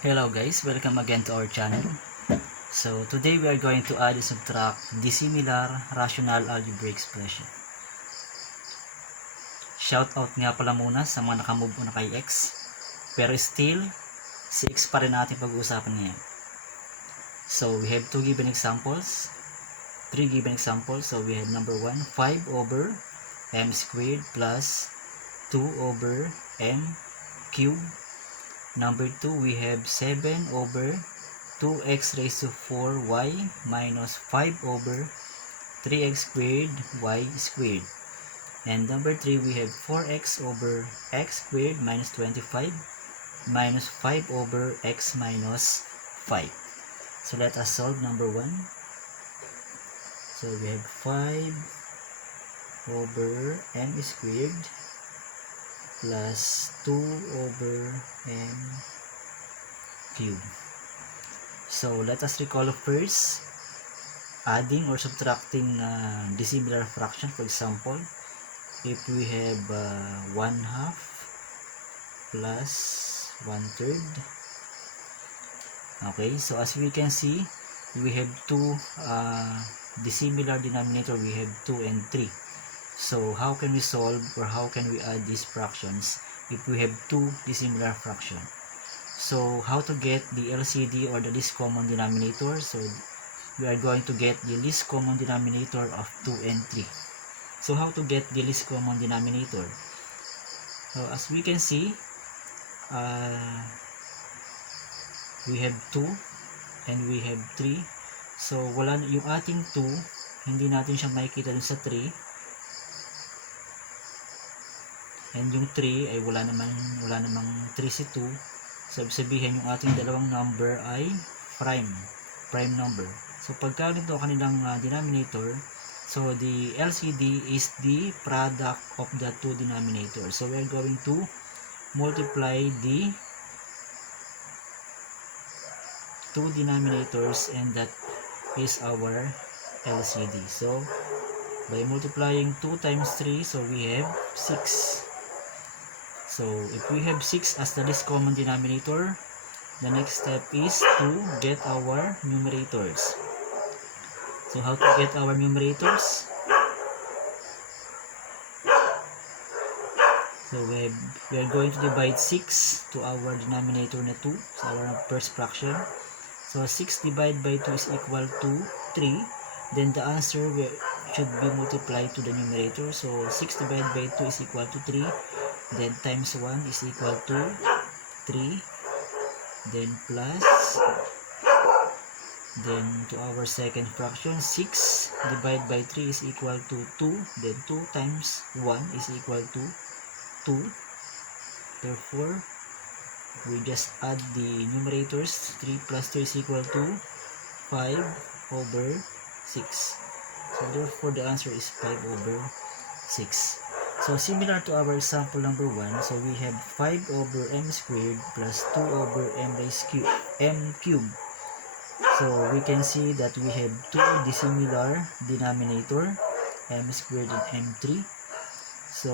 Hello guys, welcome again to our channel. So today we are going to add and subtract dissimilar rational algebraic expression. Shout out nga pala muna sa mga nakamove na kay X. Pero still, si X pa rin natin pag-uusapan ngayon. So we have three given examples. So we have number 1, 5 over m squared plus 2 over m cubed. Number 2, we have 7 over 2x raised to 4y minus 5 over 3x squared y squared. And number 3, we have 4x over x squared minus 25 minus 5 over x minus 5. So let us solve number 1. So we have 5 over m squared plus 2 over m cubed. So let us recall first adding or subtracting dissimilar fraction. For example, if we have 1/2 plus 1/3. Okay, so as we can see, we have two dissimilar denominator. We have 2 and 3. So how can we solve or how can we add these fractions if we have two dissimilar fractions? So how to get the LCD or the least common denominator? So we are going to get the least common denominator of 2 and 3. So how to get the least common denominator? So as we can see, we have 2 and we have 3. So wala yung ating 2, hindi natin siya makikita dun sa 3. And yung 3 ay wala namang 3 si 2. So sabihin yung ating dalawang number ay prime number. So pagka nito kanilang denominator, so the LCD is the product of the two denominators. So we are going to multiply the two denominators and that is our LCD. So by multiplying 2 times 3, so we have 6. So if we have 6 as the least common denominator, the next step is to get our numerators. So how to get our numerators? So we are going to divide 6 to our denominator na 2, so our first fraction. So 6 divided by 2 is equal to 3. Then the answer should be multiplied to the numerator. So 6 divided by 2 is equal to 3. Then times 1 is equal to 3. Then plus. Then to our second fraction, 6 divided by 3 is equal to 2. Then 2 times 1 is equal to 2. Therefore, we just add the numerators. 3 plus 2 is equal to 5 over 6. So therefore, the answer is 5 over 6. So similar to our example number 1, so we have 5 over m squared plus 2 over m cubed. So we can see that we have two dissimilar denominator, m squared and m3. So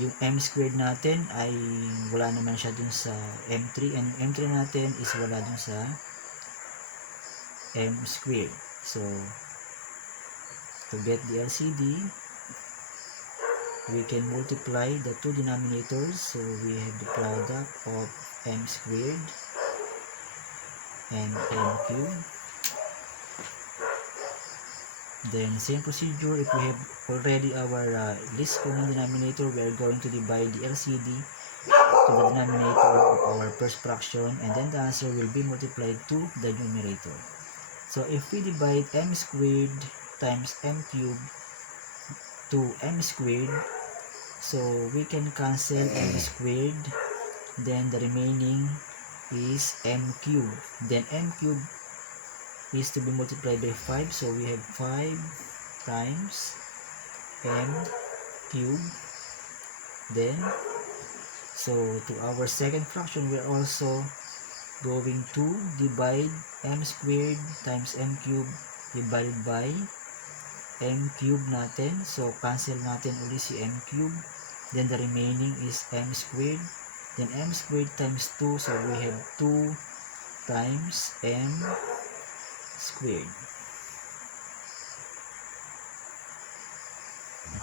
yung m squared natin ay wala naman siya dun sa m3, and m3 natin is wala dun sa m squared. So to get the LCD, we can multiply the two denominators. So we have the product of m squared and m cubed. Then same procedure, if we have already our least common denominator, we are going to divide the LCD to the denominator of our first fraction, and then the answer will be multiplied to the numerator. So if we divide m squared times m cubed to m squared, so we can cancel m squared, then the remaining is m cubed. Then m cubed is to be multiplied by 5, so we have 5 times m cubed. Then so to our second fraction, we are also going to divide m squared times m cubed divided by m cube natin. So cancel natin uli si m cube. Then the remaining is m squared. Then m squared times 2, so we have 2 times m squared.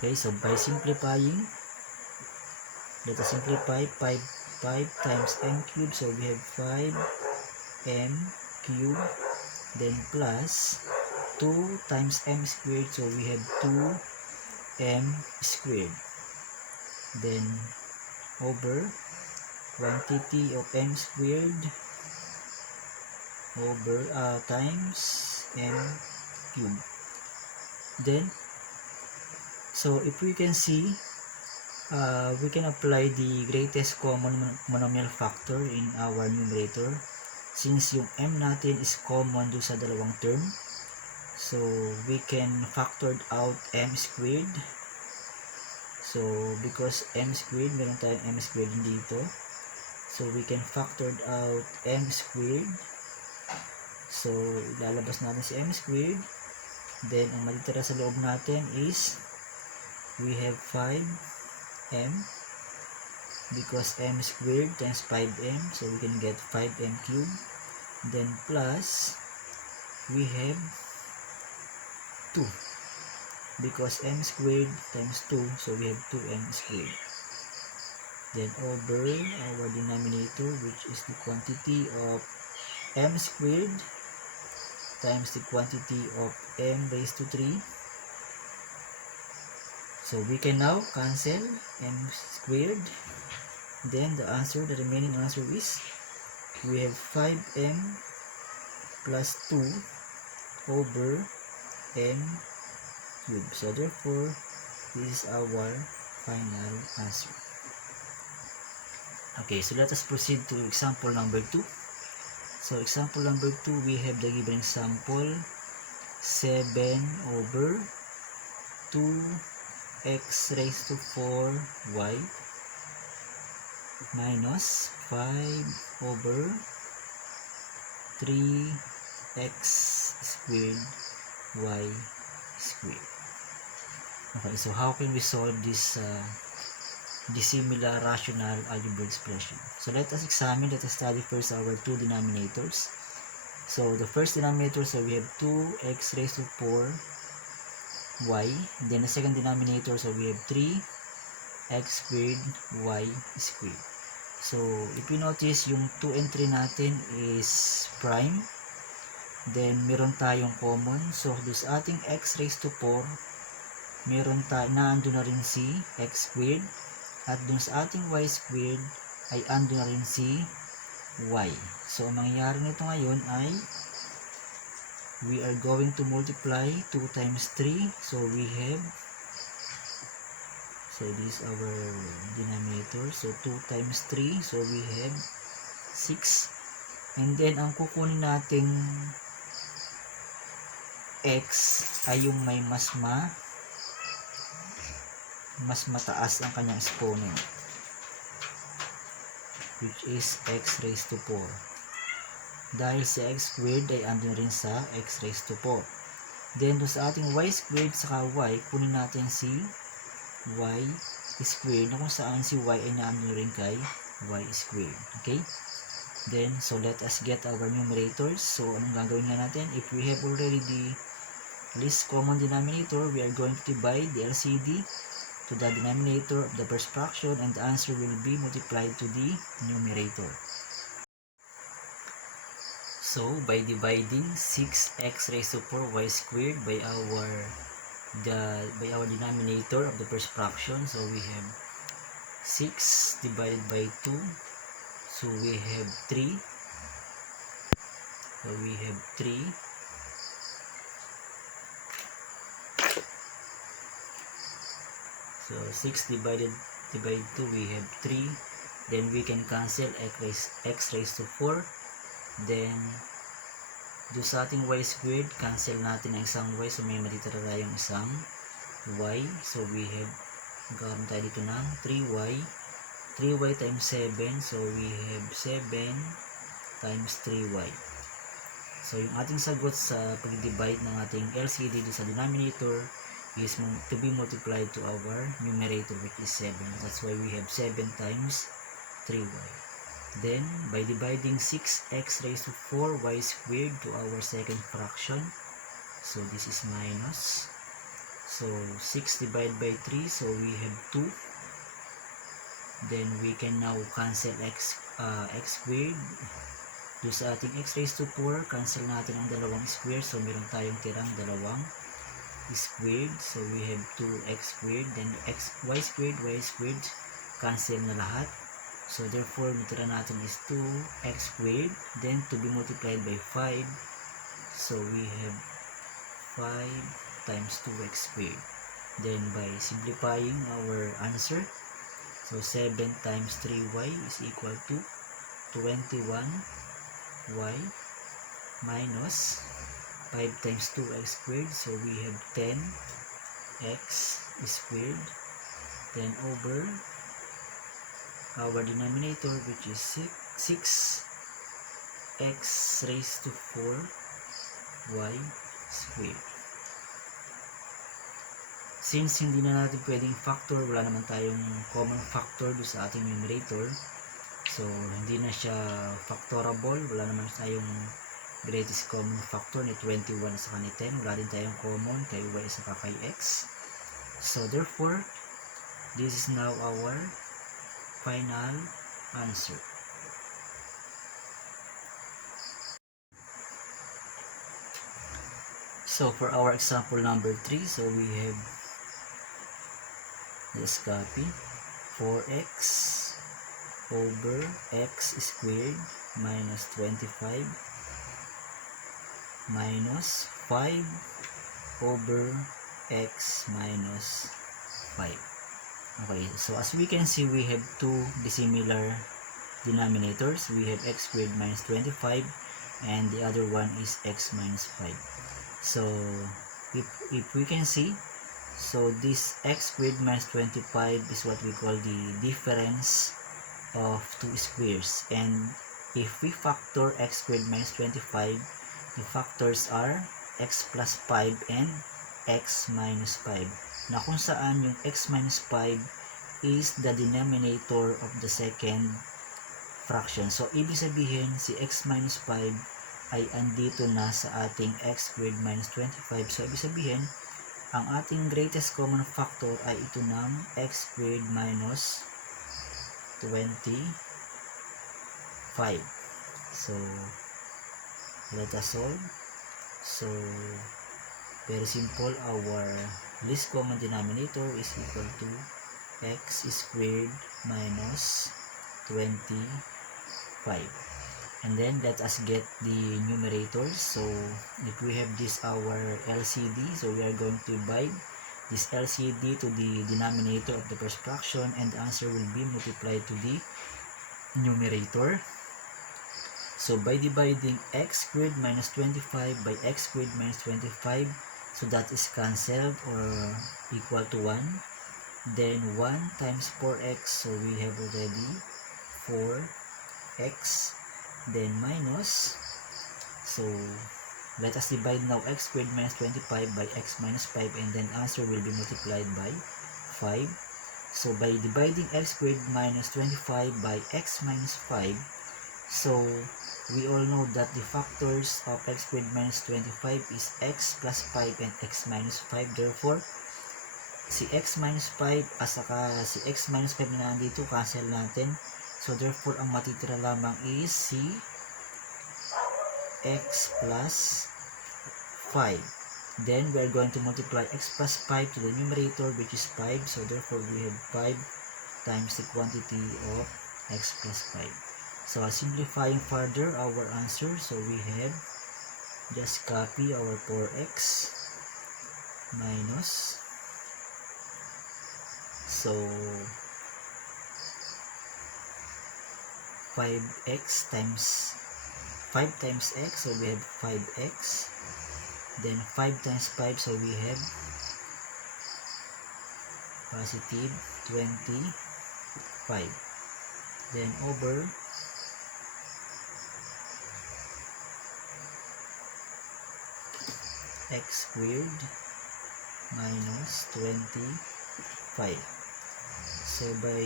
Okay, so by simplifying, let us simplify 5 times m cubed, so we have 5m cubed, then plus 2 times m squared, so we have 2m squared, then over quantity of m squared over times m cubed. Then so if we can see, we can apply the greatest common monomial factor in our numerator, since yung m natin is common do sa dalawang term. So we can factor out m squared. So because m squared, meron tayong m squared dito, so we can factor out m squared. So ilalabas natin si m squared, then ang matitira sa loob natin is we have 5m, because m squared times 5m, so we can get 5m cubed, then plus we have 2, because m squared times 2, so we have 2m squared, then over our denominator, which is the quantity of m squared times the quantity of m raised to 3. So we can now cancel m squared. Then the remaining answer is we have 5m plus 2 over m cubed. So therefore, this is our final answer. Okay, so let us proceed to example number 2. So example number 2, we have the given example 7 over 2x raised to 4y minus 5 over 3x squared y squared. Okay, so how can we solve this dissimilar rational algebraic expression? So let us study first our two denominators. So the first denominator, so we have 2x raised to 4y. Then the second denominator, so we have 3x squared y squared. So if you notice, yung 2 and 3 natin is prime. Then meron tayong common. So doon sa ating x raised to 4, meron naandun na rin si x squared. At dun sa ating y squared ay ando na rin si y. So ang mangyayari nito ngayon ay we are going to multiply 2 times 3. So we have, so this is our denominator. So 2 times 3, so we have 6. And then ang kukunin nating x ay yung may mas mataas ang kanyang exponent, which is x raised to 4. Dahil si x squared ay andun rin sa x raised to 4. Then sa ating y squared saka y, kunin natin si y squared, na kung saan si y ay naandun rin kay y squared. Okay? Then so let us get our numerators. So anong gagawin nga natin? If we have already the least common denominator, we are going to divide the LCD to the denominator of the first fraction, and the answer will be multiplied to the numerator. So by dividing 6x raised to 4y squared by our denominator of the first fraction, so we have 6 divided by 2, so we have 3. So we have 3. So 6 divided by 2, we have 3. Then we can cancel x raised to 4. Then do sa ating y squared, cancel natin ang isang y, so may matitira tayong isang y. So we have, magkakaroon tayo dito ng 3y times 7, so we have 7 times 3y. So yung ating sagot sa pag-divide ng ating LCD sa denominator is to be multiplied to our numerator, which is 7. That's why we have 7 times 3y. Then, by dividing 6x raised to 4y squared to our second fraction, so this is minus. So, 6 divided by 3, so we have 2. Then, we can now cancel x squared. Doon sa ating x raised to 4, cancel natin ang dalawang square. So, meron tayong tirang dalawang squared. So, we have 2x squared. Then, y squared, cancel na lahat. So, therefore, natira natin is 2x squared. Then, to be multiplied by 5. So, we have 5 times 2x squared. Then, by simplifying our answer, so 7 times 3y is equal to 21y minus 5 times 2x squared. So, we have 10x squared. Then, over our denominator, which is 6x raised to 4y squared. Since hindi na natin pwedeng factor, wala naman tayong common factor doon sa ating numerator. So, hindi na siya factorable. Wala naman tayong greatest common factor ni 21 sa ni 10. Wala din tayong common kay y sa kay x. So, therefore, this is now our final answer. So, for our example number 3, so we have, let's copy, 4x over x squared minus 25 minus 5 over x minus 5. Okay, so as we can see, we have two dissimilar denominators. We have x squared minus 25 and the other one is x minus 5. So if we can see, so this x squared minus 25 is what we call the difference of two squares, and if we factor x squared minus 25, the factors are x plus 5 and x minus 5, na kung saan yung x minus 5 is the denominator of the second fraction. So, ibig sabihin, si x minus 5 ay andito na sa ating x squared minus 25. So, ibig sabihin, ang ating greatest common factor ay ito ng x squared minus 25. So, let us solve. So, very simple. Our least common denominator is equal to x squared minus 25. And then, let us get the numerators. So, if we have this our LCD, so we are going to divide this LCD to the denominator of the first fraction, and the answer will be multiplied to the numerator. So, by dividing x squared minus 25 by x squared minus 25, so that is cancelled or equal to 1. Then, 1 times 4x, so we have already 4x. Then, minus, so let us divide now x squared minus 25 by x minus 5, and then answer will be multiplied by 5. So, by dividing x squared minus 25 by x minus 5, so we all know that the factors of x squared minus 25 is x plus 5 and x minus 5. Therefore, si x minus 5 at saka si x minus 5 na nandito, cancel natin. So, therefore, ang matitira lamang is si x plus 5. Then, we are going to multiply x plus 5 to the numerator, which is 5. So, therefore, we have 5 times the quantity of x plus 5. So, simplifying further our answer, so we have, just copy our 4x minus, so 5x times 5 times x, so we have 5x. Then 5 times 5, so we have positive 25. Then over x squared minus 25. So by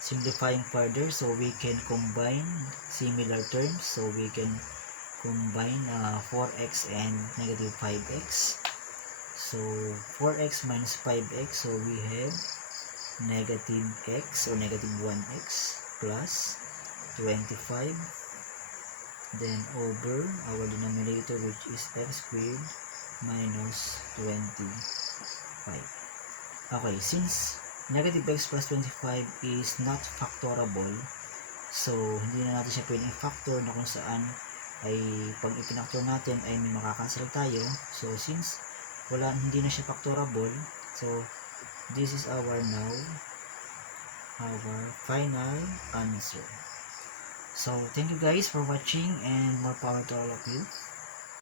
simplifying further, so we can combine similar terms. So we can combine 4x and negative 5x. So 4x minus 5x, so we have negative x or negative 1x plus 25, then over our denominator, which is x squared minus 25. Okay, since negative x plus 25 is not factorable, so hindi na natin siya pwedeng factor na kung saan ay pag ipinactor natin ay may makakancel tayo. So since hindi na siya factorable, so this is our final answer. So thank you guys for watching, and more power to all of you.